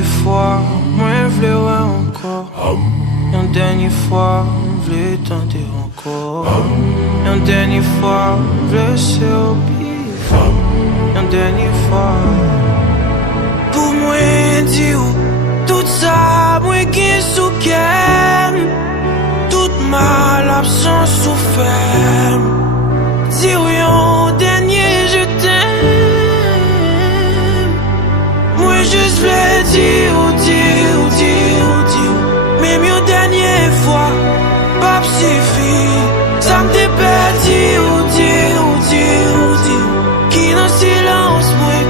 dernière fois, moi je voulais encore. Une dernière fois, je voulais tenter encore. Une dernière fois, je voulais essayer au pif. Une dernière fois. Pour moi dire tout ça, moi qui souffre. Toute ma l'absence souffert. Dire un dernier je t'aime. Moi juste voulais dire. Même une dernière fois, pas suffit. Ça me dépêche dire. Qui dans le silence, moi,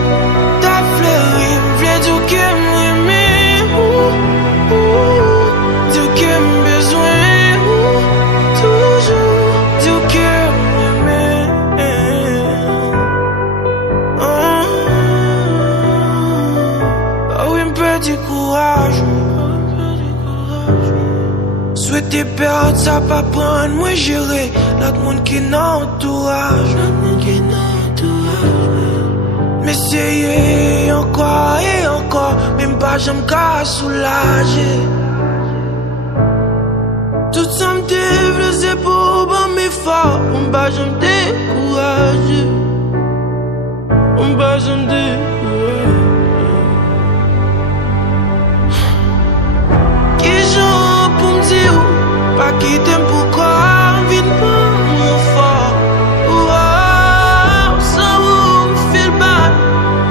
t'as fleuri. M'v'lait dire que m'aimer. Dire que m'besoin. Toujours dire que m'aimer. Ah oui, m'peux du courage. Souhaiter perdre, ça pas prendre. Moi j'irai l'autre monde qui n'entourage. Mais essayer encore et encore. Même pas j'aime qu'à soulager. Tout ça me développe pour bon mes forts. Même pas j'aime décourager. Même pas j'aime décourager. Pas quitter pourquoi vite mon fort. Ça me fait mal.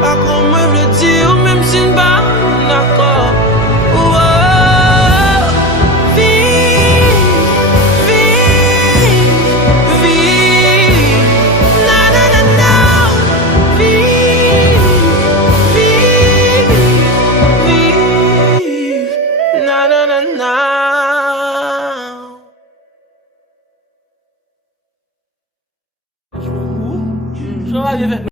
Pas comme je le dire, même si je pas d'accord. Vive. Na na na na. Vive. Na na na na.